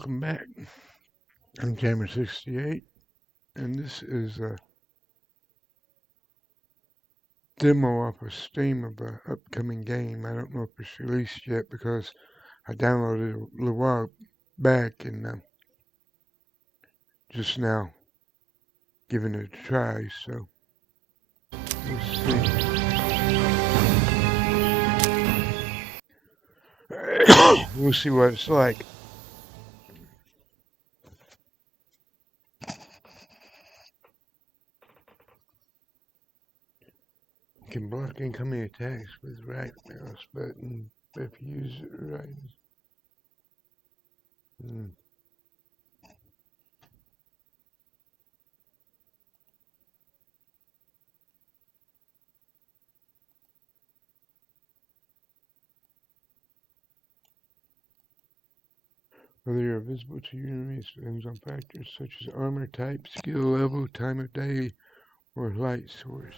Welcome back. I'm Camera 68, and this is a demo off of Steam of an upcoming game. I don't know if it's released yet because I downloaded it a little while back and just now giving it a try, so we'll see. We'll see what it's like. You can block incoming attacks with right mouse button if you use it right. Whether you're visible to your enemies depends on factors such as armor type, skill level, time of day, or light source.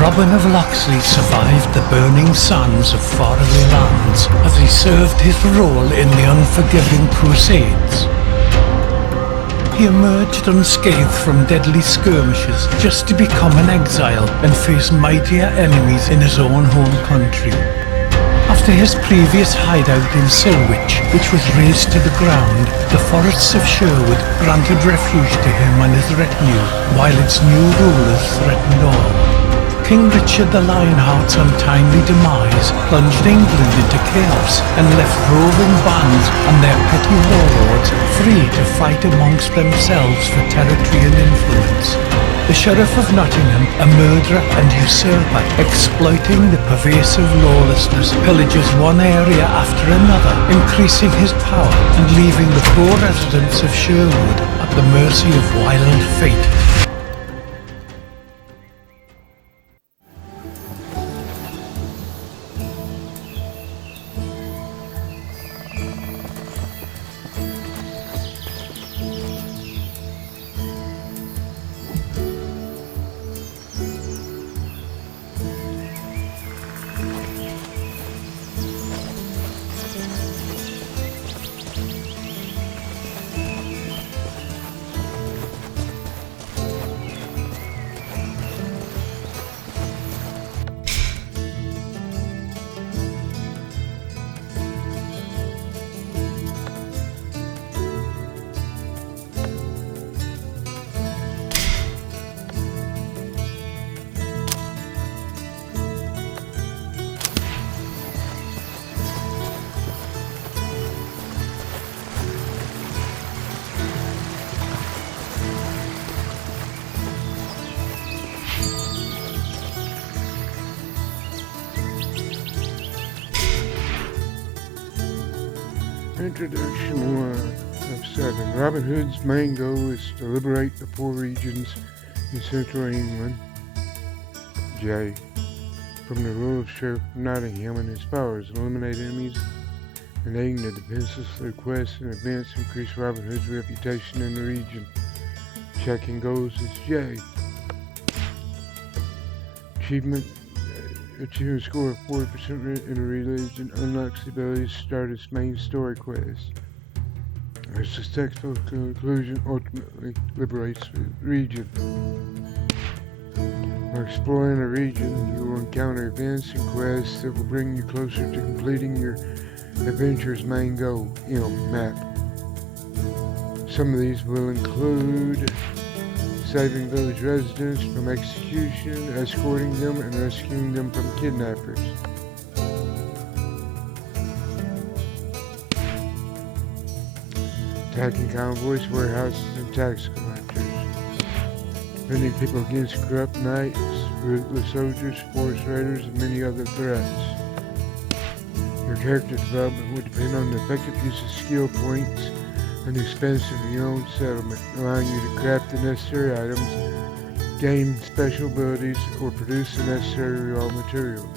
Robin of Locksley survived the burning sands of faraway lands as he served his role in the unforgiving Crusades. He emerged unscathed from deadly skirmishes just to become an exile and face mightier enemies in his own home country. After his previous hideout in Sherwood, which was razed to the ground, the forests of Sherwood granted refuge to him and his retinue, while its new rulers threatened all. King Richard the Lionheart's untimely demise plunged England into chaos and left roving bands and their petty warlords free to fight amongst themselves for territory and influence. The Sheriff of Nottingham, a murderer and usurper, exploiting the pervasive lawlessness, pillages one area after another, increasing his power and leaving the poor residents of Sherwood at the mercy of wild fate. Introduction 1 of 7. Robin Hood's main goal is to liberate the poor regions in central England, J, from the rule of Sheriff Nottingham and his powers, eliminate enemies and aiding the defenseless through quests and events, increase Robin Hood's reputation in the region. Checking goals is J. Achievement a score of 40% in a religion unlocks the ability to start its main story quest. A successful conclusion ultimately liberates the region. While exploring a region, you will encounter events and quests that will bring you closer to completing your adventure's main goal, map. Some of these will include saving village residents from execution, escorting them, and rescuing them from kidnappers. Attacking convoys, warehouses, and tax collectors. Defending people against corrupt knights, ruthless soldiers, forest raiders, and many other threats. Your character development will depend on the effective use of skill points and the expense of your own settlement, allowing you to craft the necessary items, gain special abilities, or produce the necessary raw materials.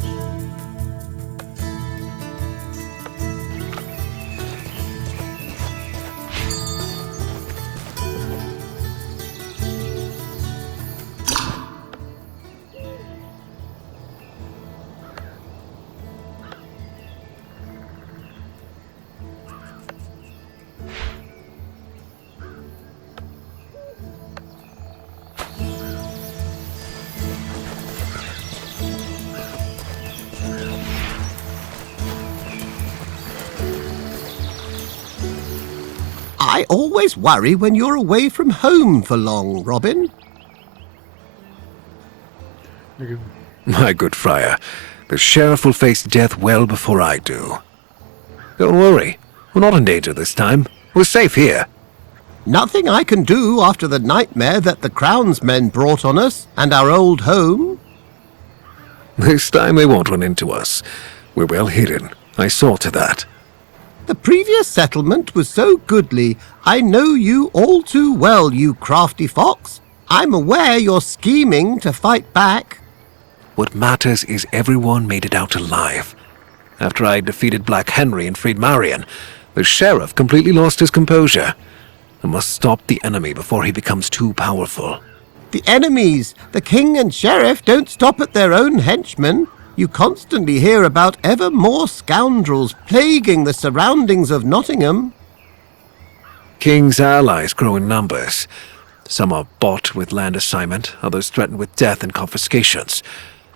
I always worry when you're away from home for long, Robin. My good friar, the sheriff will face death well before I do. Don't worry, we're not in danger this time. We're safe here. Nothing I can do after the nightmare that the Crown's men brought on us and our old home. This time they won't run into us. We're well hidden. I saw to that. The previous settlement was so goodly. I know you all too well, you crafty fox. I'm aware you're scheming to fight back. What matters is everyone made it out alive. After I defeated Black Henry and freed Marion, the sheriff completely lost his composure. I must stop the enemy before he becomes too powerful. The enemies, the king and sheriff, don't stop at their own henchmen. You constantly hear about ever more scoundrels plaguing the surroundings of Nottingham. King's allies grow in numbers. Some are bought with land assignment, others threatened with death and confiscations.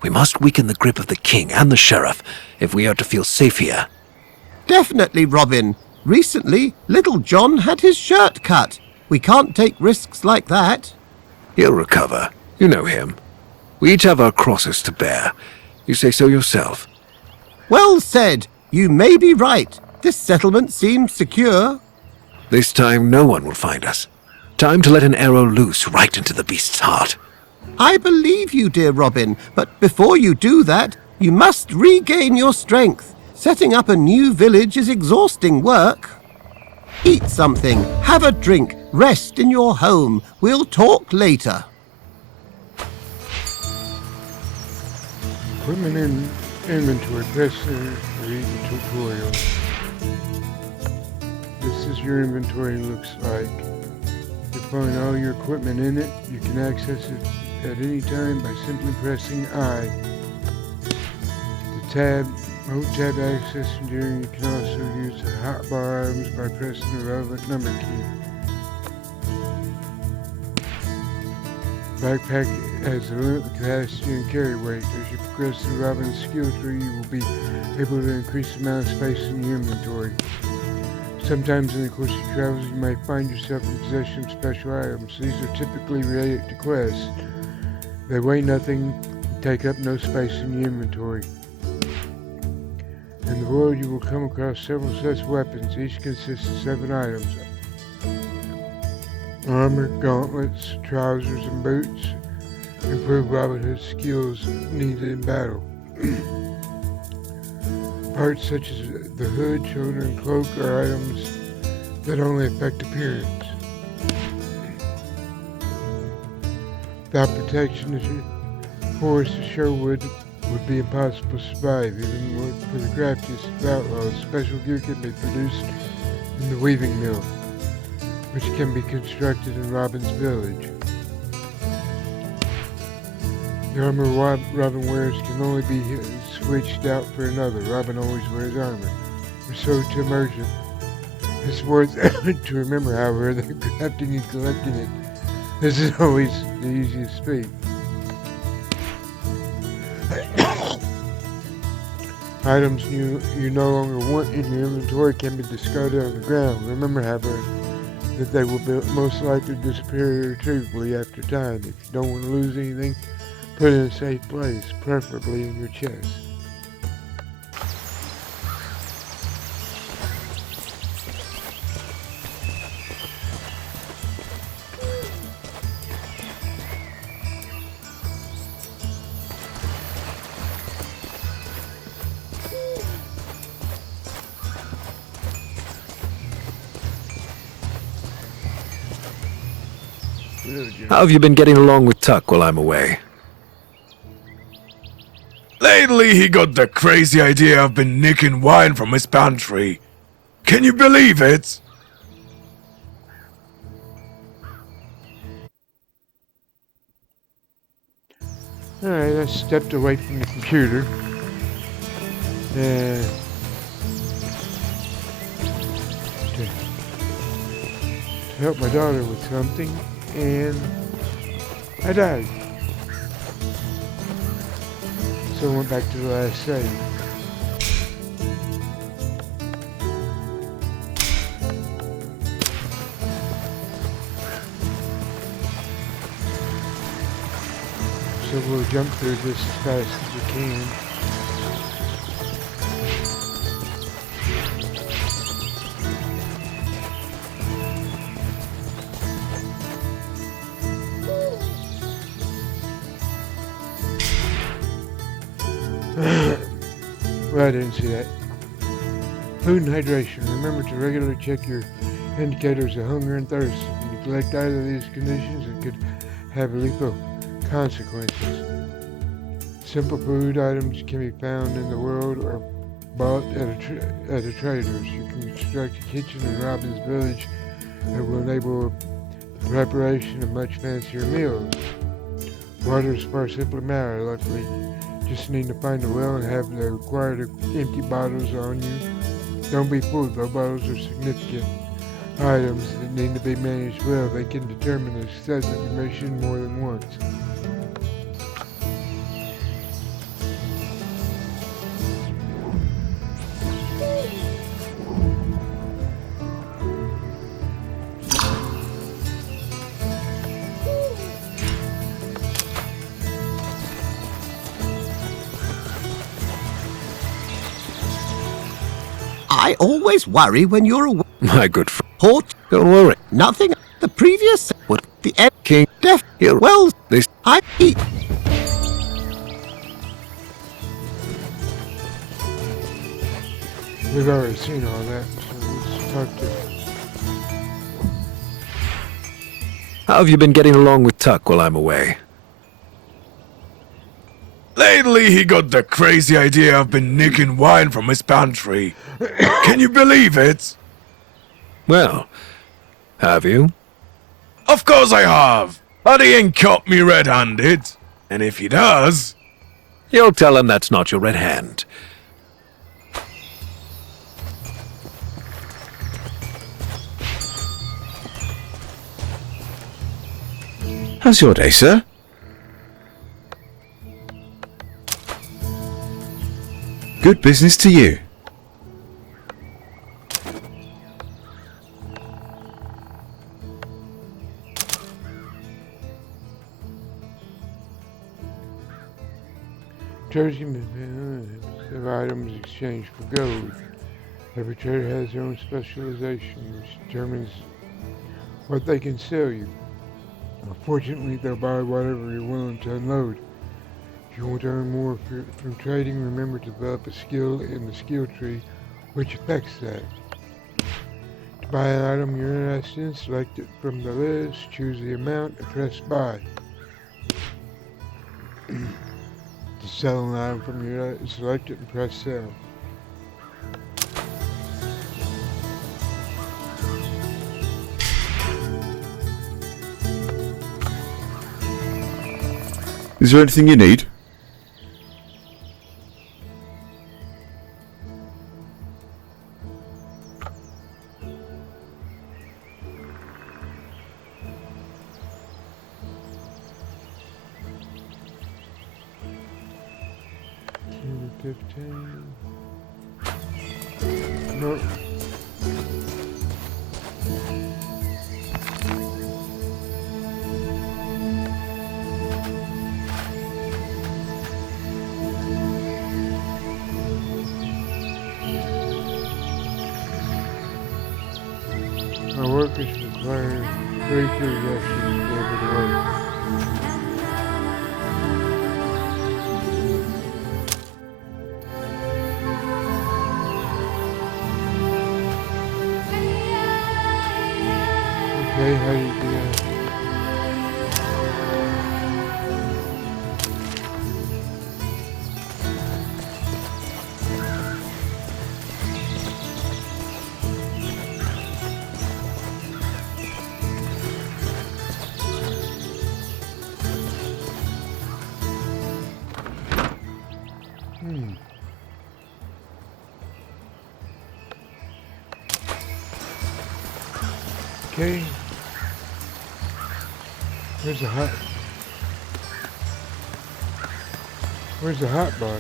We must weaken the grip of the king and the sheriff if we are to feel safe here. Definitely, Robin. Recently, Little John had his shirt cut. We can't take risks like that. He'll recover. You know him. We each have our crosses to bear. You say so yourself. Well said. You may be right. This settlement seems secure. This time no one will find us. Time to let an arrow loose right into the beast's heart. I believe you, dear Robin, but before you do that, you must regain your strength. Setting up a new village is exhausting work. Eat something, have a drink, rest in your home. We'll talk later. Equipment in inventory. Press read the tutorial. This is your inventory looks like. You find all your equipment in it. You can access it at any time by simply pressing I. The mode tab access during. You can also use the hotbar items by pressing the relevant number key. Backpack has a limited capacity and carry weight. As you progress through Robin's skill tree, you will be able to increase the amount of space in your inventory. Sometimes in the course of travels, you may find yourself in possession of special items. These are typically related to quests. They weigh nothing, take up no space in your inventory. In the world, you will come across several such weapons. Each consists of 7 items. Armor, gauntlets, trousers, and boots improve Robin Hood's skills needed in battle. Parts such as the hood, shoulder, and cloak are items that only affect appearance. Without protection, the forest of Sherwood would be impossible to survive. Even for the craftiest of outlaws, special gear can be produced in the weaving mill, which can be constructed in Robin's village. The armor Robin wears can only be switched out for another. Robin always wears armor. Or so to immersion. It's worth to remember, however, that crafting and collecting it isn't always the easiest feat. Items you no longer want in your inventory can be discarded on the ground. Remember, however, that they will most likely disappear irretrievably after time. If you don't want to lose anything, put it in a safe place, preferably in your chest. How have you been getting along with Tuck while I'm away? Lately, he got the crazy idea I've been nicking wine from his pantry. Can you believe it? Alright, I stepped away from the computer. To help my daughter with something, and I died. So I went back to the last save. So we'll jump through this as fast as we can. Well, I didn't see that. Food and hydration. Remember to regularly check your indicators of hunger and thirst. If you neglect either of these conditions, it could have lethal consequences. Simple food items can be found in the world or bought at a trader's. You can construct a kitchen in Robin's village that will enable the preparation of much fancier meals. Water is far simpler matter. Luckily, you just need to find a well and have the required empty bottles on you. Don't be fooled, though bottles are significant items that need to be managed well. They can determine the success of your mission more than once. I always worry when you're away. My good friend. Port, Don't worry. nothing. The previous would the King. deaf. Here. Well, This. I eat. We've already seen all that, so let's talk to How have you been getting along with Tuck while I'm away? Lately, he got the crazy idea of been nicking wine from his pantry. Can you believe it? Well, have you? Of course I have. But he ain't caught me red-handed. And if he does... You'll tell him that's not your red hand. How's your day, sir? Good business to you. Jersey of items exchanged for gold. Every trader has their own specialization, which determines what they can sell you. Unfortunately, they'll buy whatever you're willing to unload. If you want to earn more from trading, remember to develop a skill in the skill tree, which affects that. To buy an item you're interested in, select it from the list, choose the amount, and press buy. To sell an item from your select it and press sell. Is there anything you need? Number 15. Nope. My workers require 3 possessions to be able to work. Okay, how do you do that? Okay. Where's the hot bar?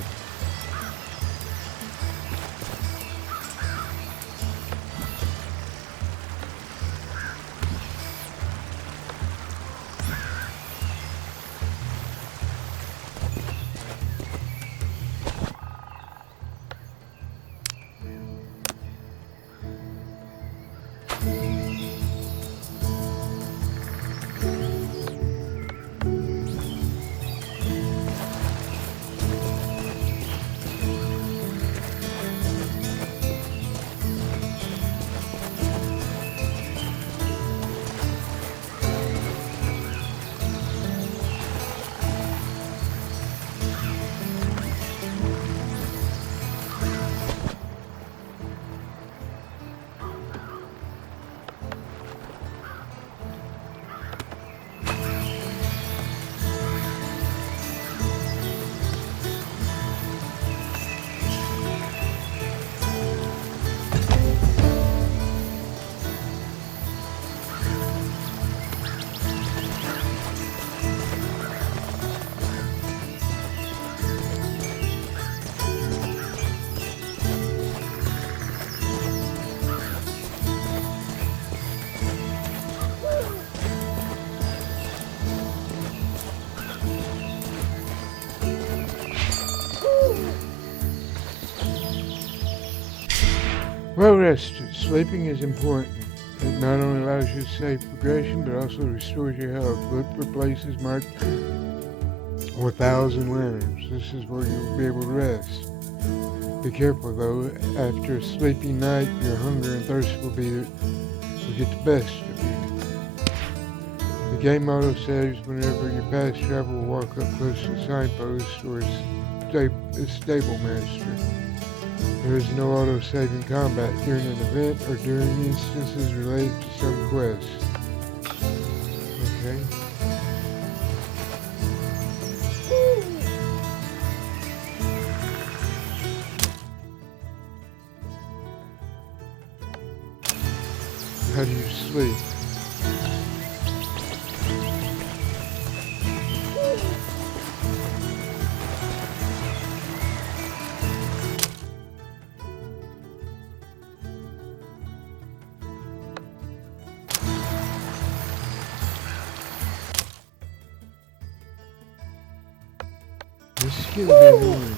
Well rested. Sleeping is important. It not only allows you to save progression, but also restores your health. Look for places marked with 1,000 lanterns. This is where you'll be able to rest. Be careful though, after a sleepy night, your hunger and thirst will get the best of you. The game auto saves whenever you fast travel or walk up close to a signpost or a stable master. There is no auto-save in combat during an event or during instances related to some quest. Okay. How do you sleep? This is getting a bit annoying.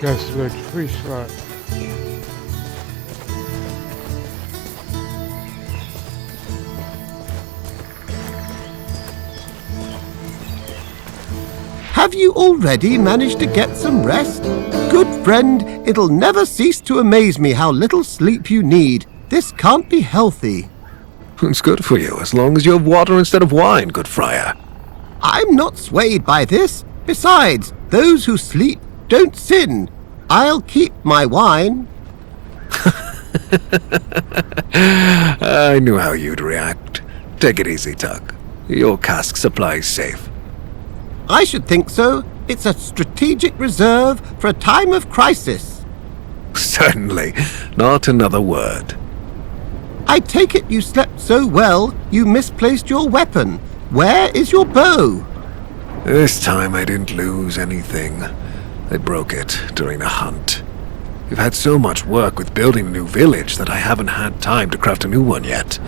Gotta select free slot. Have you already managed to get some rest? Good friend, it'll never cease to amaze me how little sleep you need. This can't be healthy. It's good for you, as long as you have water instead of wine, good friar. I'm not swayed by this. Besides, those who sleep don't sin. I'll keep my wine. I knew how you'd react. Take it easy, Tuck. Your cask supply's safe. I should think so. It's a strategic reserve for a time of crisis. Certainly. Not another word. I take it you slept so well, you misplaced your weapon. Where is your bow? This time I didn't lose anything. I broke it during a hunt. We've had so much work with building a new village that I haven't had time to craft a new one yet.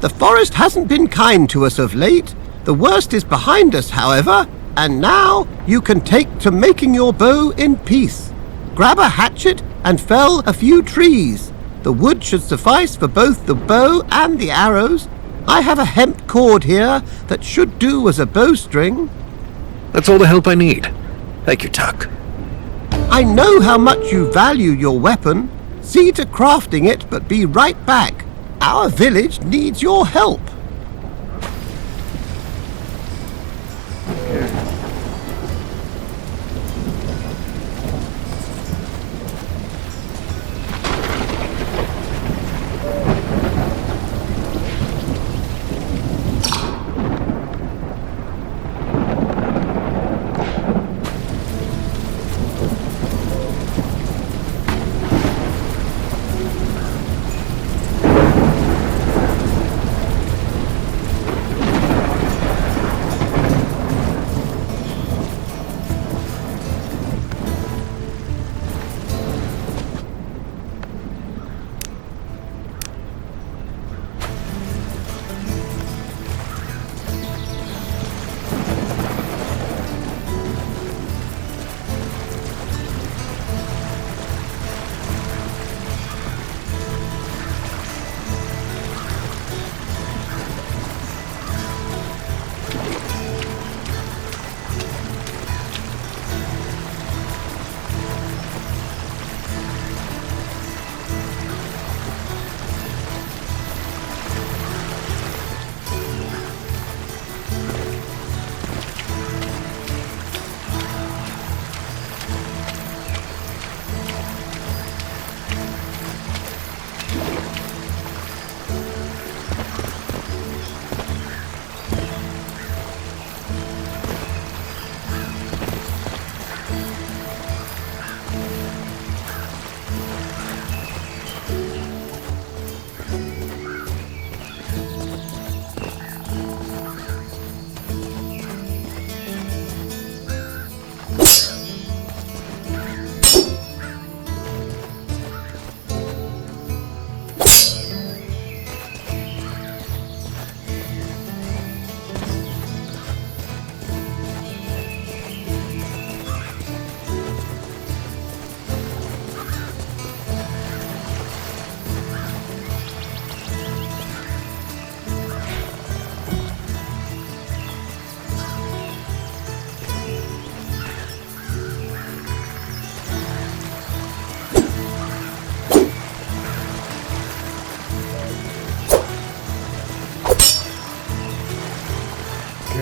The forest hasn't been kind to us of late. The worst is behind us, however, and now you can take to making your bow in peace. Grab a hatchet and fell a few trees. The wood should suffice for both the bow and the arrows. I have a hemp cord here that should do as a bowstring. That's all the help I need. Thank you, Tuck. I know how much you value your weapon. See to crafting it, but be right back. Our village needs your help.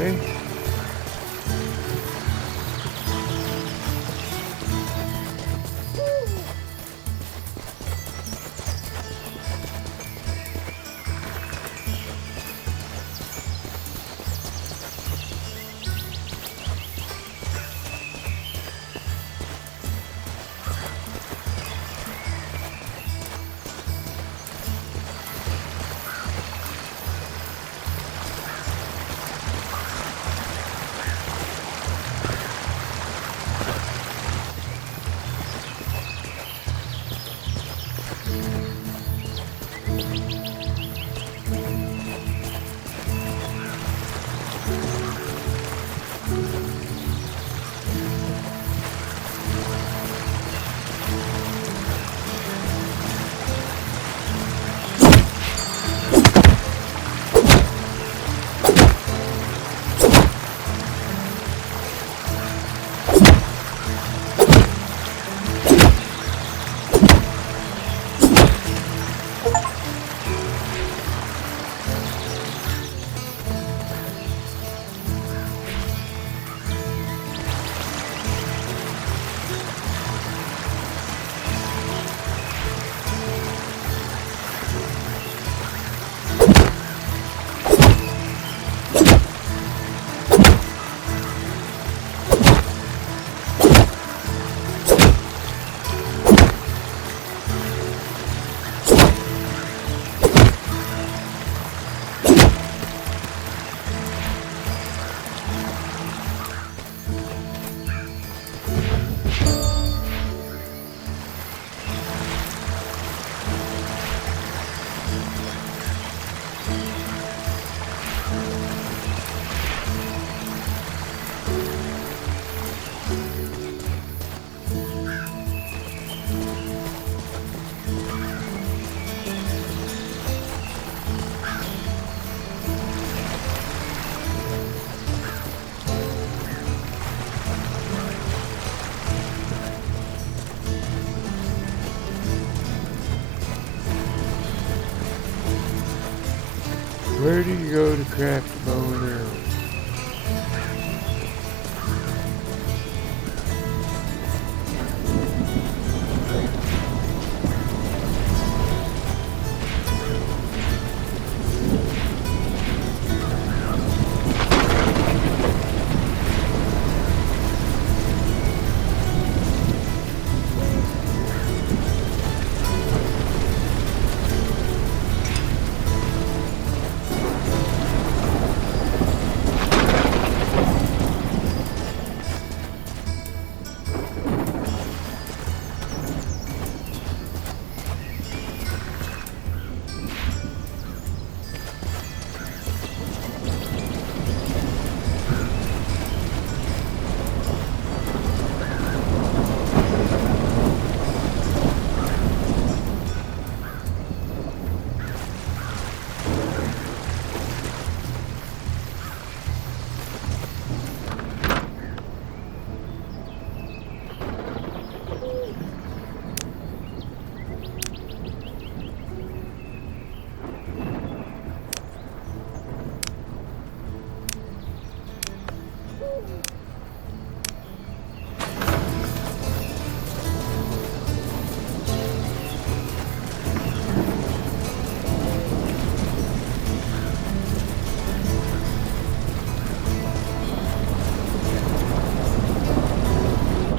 Okay. Where do you go to craft a bow and arrow?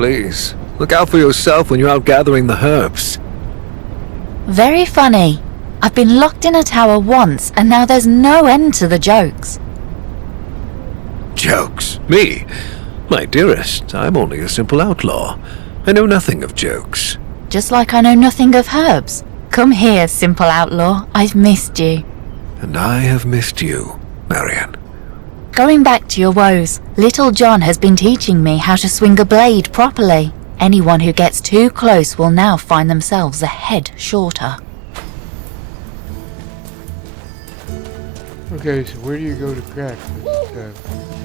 Please, look out for yourself when you're out gathering the herbs. Very funny. I've been locked in a tower once, and now there's no end to the jokes. Jokes? Me? My dearest, I'm only a simple outlaw. I know nothing of jokes. Just like I know nothing of herbs. Come here, simple outlaw. I've missed you. And I have missed you, Marian. Going back to your woes, Little John has been teaching me how to swing a blade properly. Anyone who gets too close will now find themselves a head shorter. Okay, so where do you go to craft this stuff?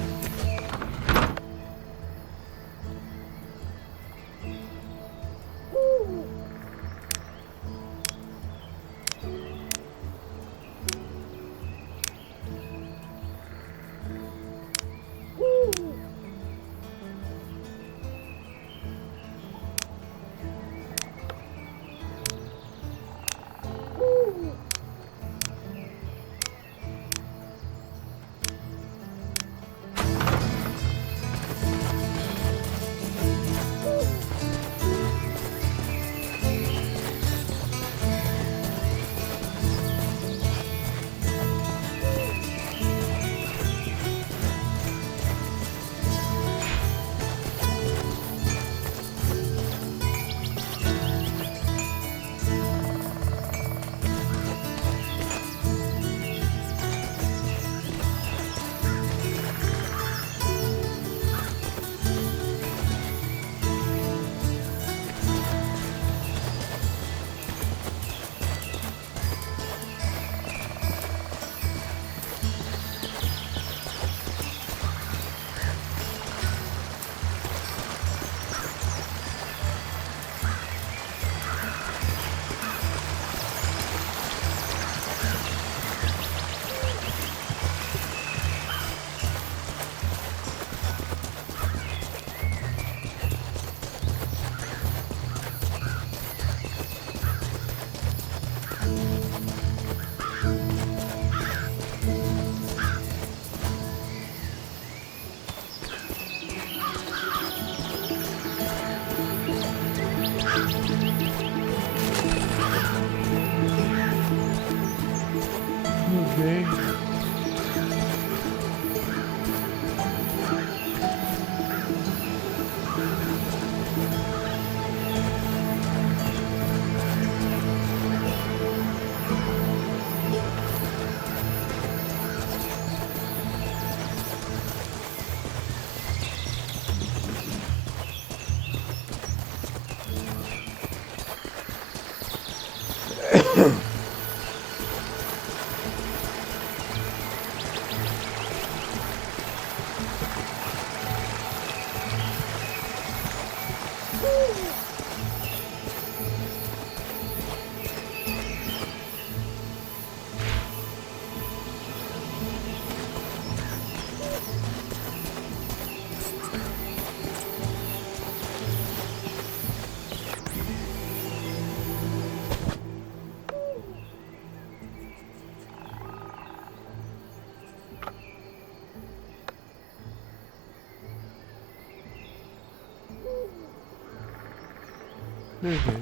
Okay.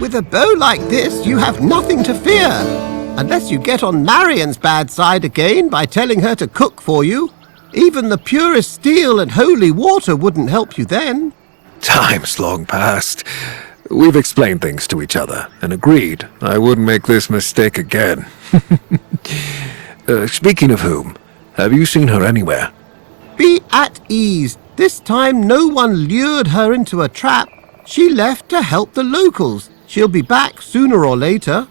With a bow like this, you have nothing to fear. Unless you get on Marion's bad side again by telling her to cook for you. Even the purest steel and holy water wouldn't help you then. Time's long past. We've explained things to each other and agreed I wouldn't make this mistake again. Speaking of whom, have you seen her anywhere? Be at ease. This time no one lured her into a trap. She left to help the locals. She'll be back sooner or later.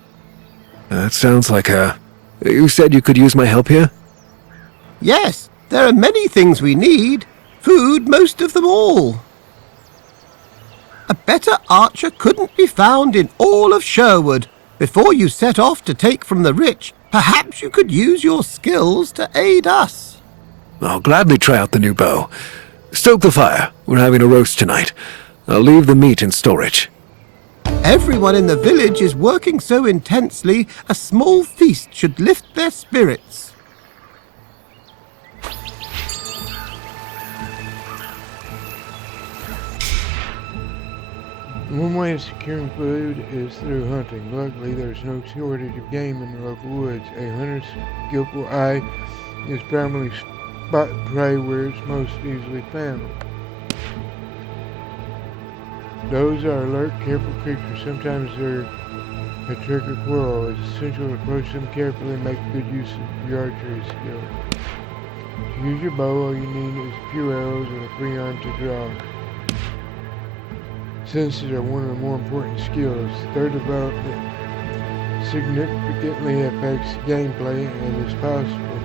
That sounds like her. You said you could use my help here? Yes, there are many things we need. Food, most of them all. A better archer couldn't be found in all of Sherwood. Before you set off to take from the rich, perhaps you could use your skills to aid us. I'll gladly try out the new bow. Stoke the fire. We're having a roast tonight. I'll leave the meat in storage. Everyone in the village is working so intensely, a small feast should lift their spirits. One way of securing food is through hunting. Luckily, there's no shortage of game in the local woods. A hunter's skillful eye is primarily spot prey where it's most easily found. Those are alert, careful creatures. Sometimes they're a trick or quarrel. It's essential to approach them carefully and make good use of your archery skill. To use your bow, all you need is a few arrows and a free arm to draw. Senses are one of the more important skills. Their development significantly affects gameplay and is possible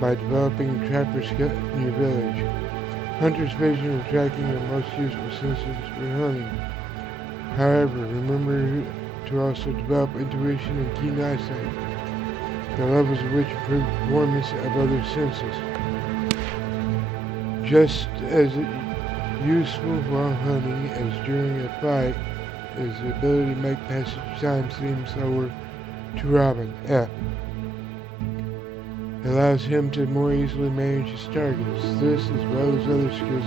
by developing trapper skill in your village. Hunter's vision and tracking are most useful senses for hunting. However, remember to also develop intuition and keen eyesight, the levels of which improve performance of other senses. Just as useful while hunting as during a fight is the ability to make passage time seem slower to Robin. Ep allows him to more easily manage his targets. This, as well as other skills,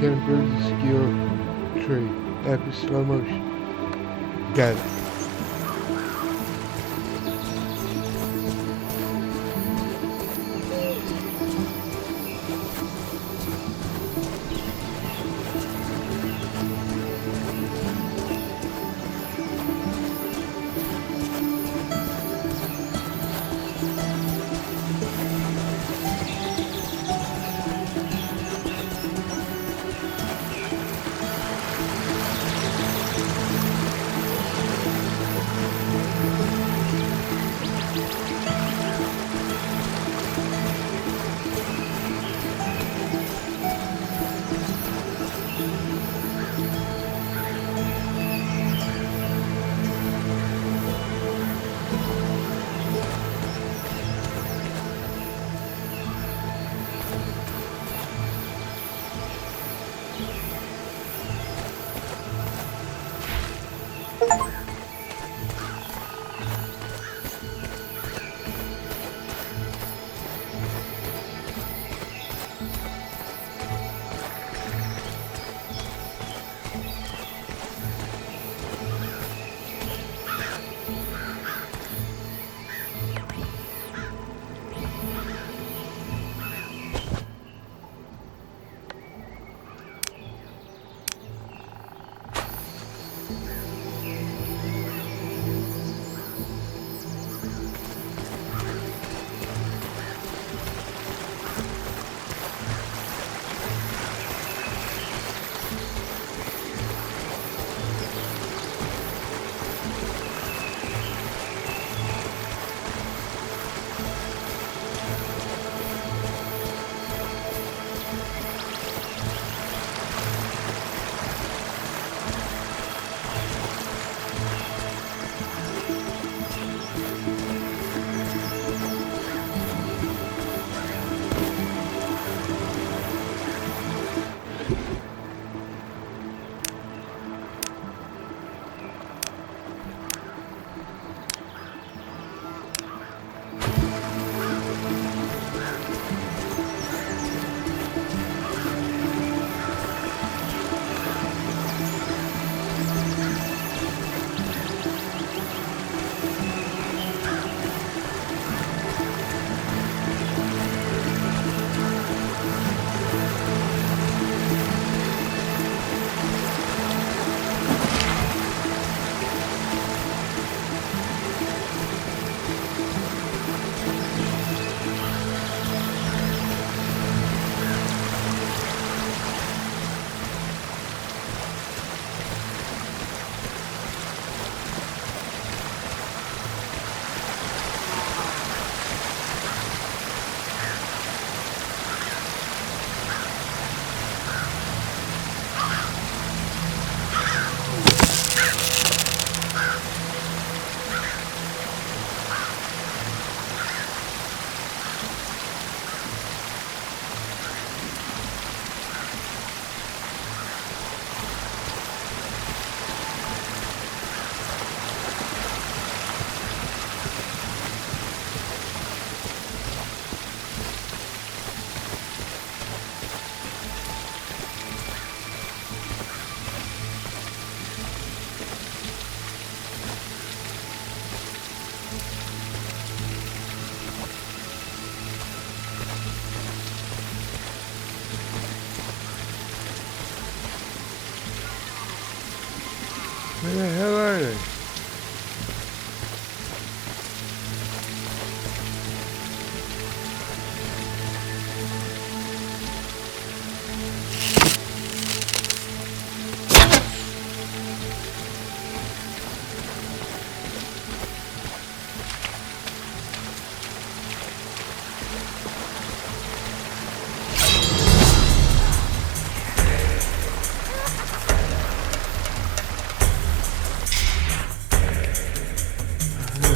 can improve the skill tree. Ep is slow motion. Got it.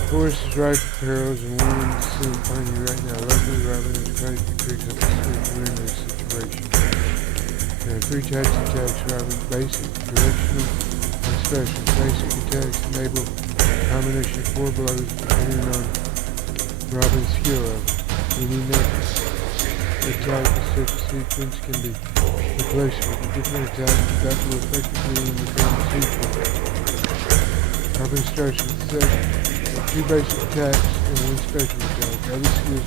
Forest is ripe for perils and warnings sit upon you right now. Luckily, Robin is ready to pick up the sleep in this situation. There are three types of attacks, Robin: basic, directional, and special. Basic attacks enable a combination of 4 blows depending on Robin's skill level. Any next attack in such a sequence can be replaced with a different attack that will effectively end the current sequence. Robin starts with 2 basic attacks and 1 special attack. Other skills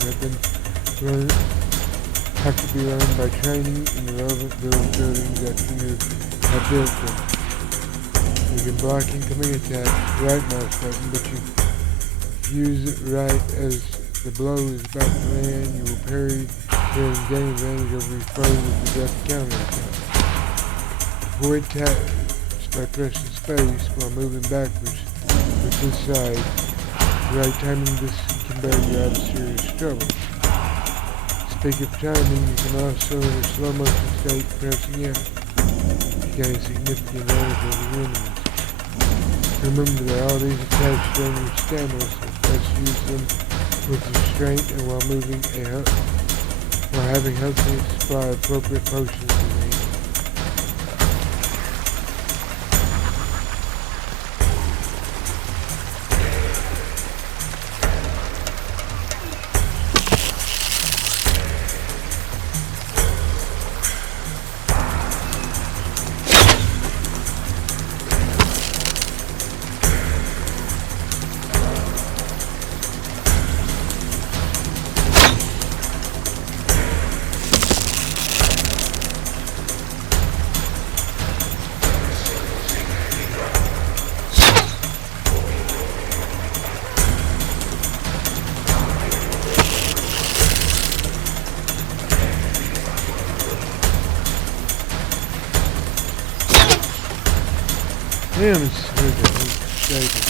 have to be learned by training in the relevant buildings after you have built them. You can block incoming attacks, right mouse button, but if you use it right as the blow is about to land, you will parry and gain advantage over your foe with the death counter attack. Avoid attacks by pressing space while moving backwards with this side. Right timing this can bail you out of serious trouble. Speaking of timing, you can also in a slow motion state pressing F to gain significant advantage over your enemies. Remember that all these attacks drain your stamina, so best use them with restraint and while having healthy supply of appropriate potions you need. Damn, it's shaking.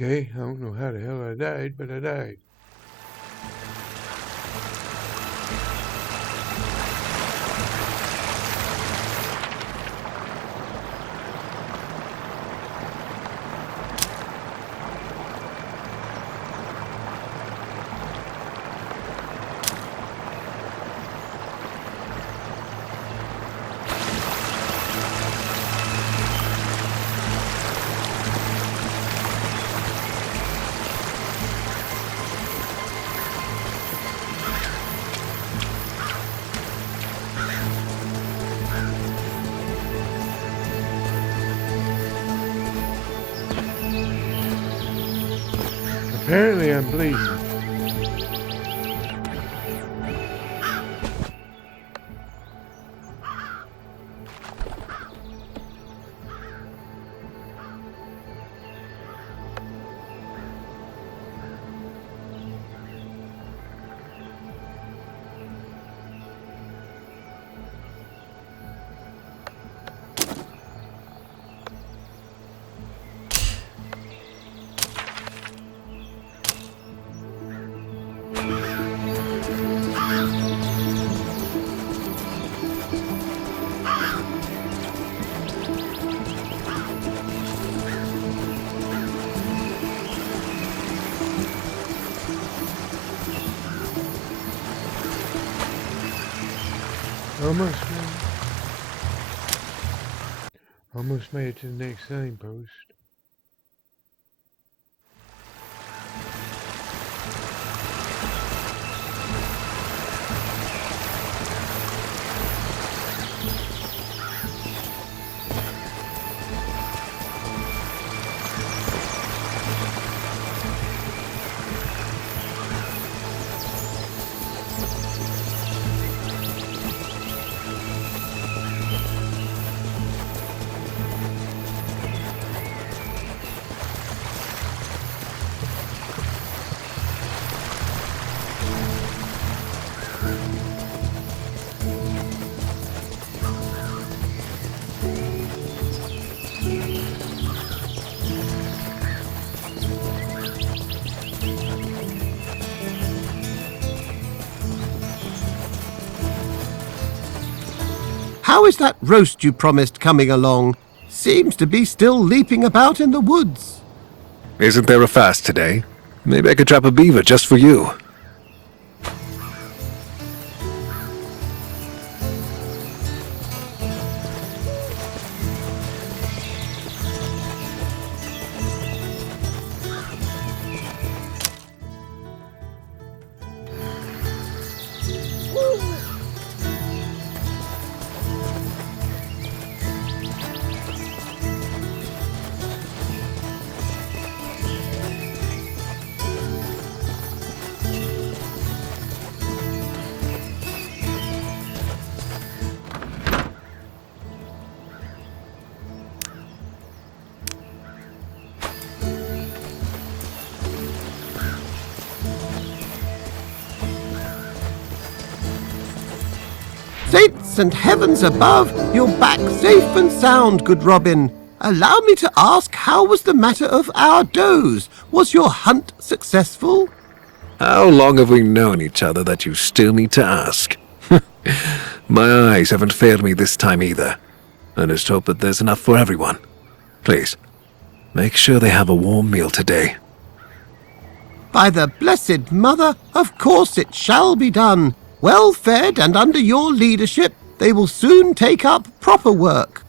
Okay, I don't know how the hell I died, but I died. Apparently I'm bleeding. Almost made it. Almost made it to the next signpost. How is that roast you promised coming along? Seems to be still leaping about in the woods. Isn't there a fast today? Maybe I could trap a beaver just for you. Saints and heavens above, you're back safe and sound, good Robin. Allow me to ask, how was the matter of our does? Was your hunt successful? How long have we known each other that you still need to ask? My eyes haven't failed me this time either. I just hope that there's enough for everyone. Please, make sure they have a warm meal today. By the Blessed Mother, of course it shall be done. Well fed and under your leadership, they will soon take up proper work.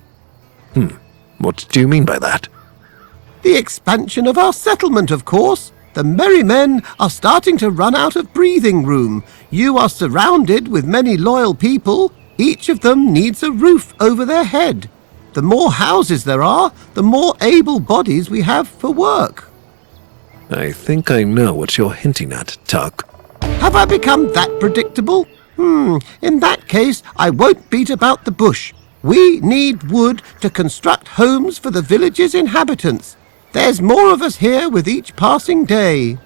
What do you mean by that? The expansion of our settlement, of course. The merry men are starting to run out of breathing room. You are surrounded with many loyal people. Each of them needs a roof over their head. The more houses there are, the more able bodies we have for work. I think I know what you're hinting at, Tuck. Have I become that predictable? In that case, I won't beat about the bush. We need wood to construct homes for the village's inhabitants. There's more of us here with each passing day.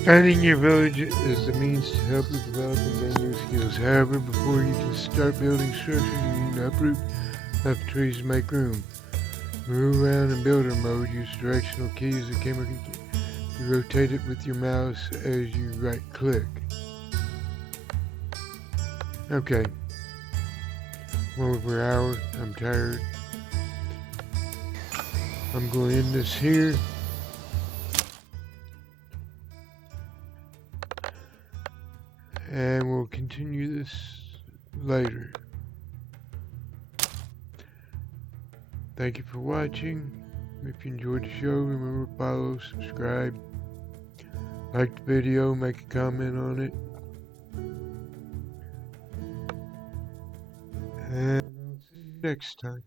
Expanding your village is the means to help you develop and gain new skills. However, before you can start building structures, you need to uproot enough trees to make room. Move around in builder mode. Use directional keys. The camera can rotate it with your mouse as you right click. Okay. I'm over an hour. I'm tired. I'm going to end this here. And we'll continue this later. Thank you for watching. If you enjoyed the show, remember to follow, subscribe, like the video, make a comment on it. And I'll see you next time.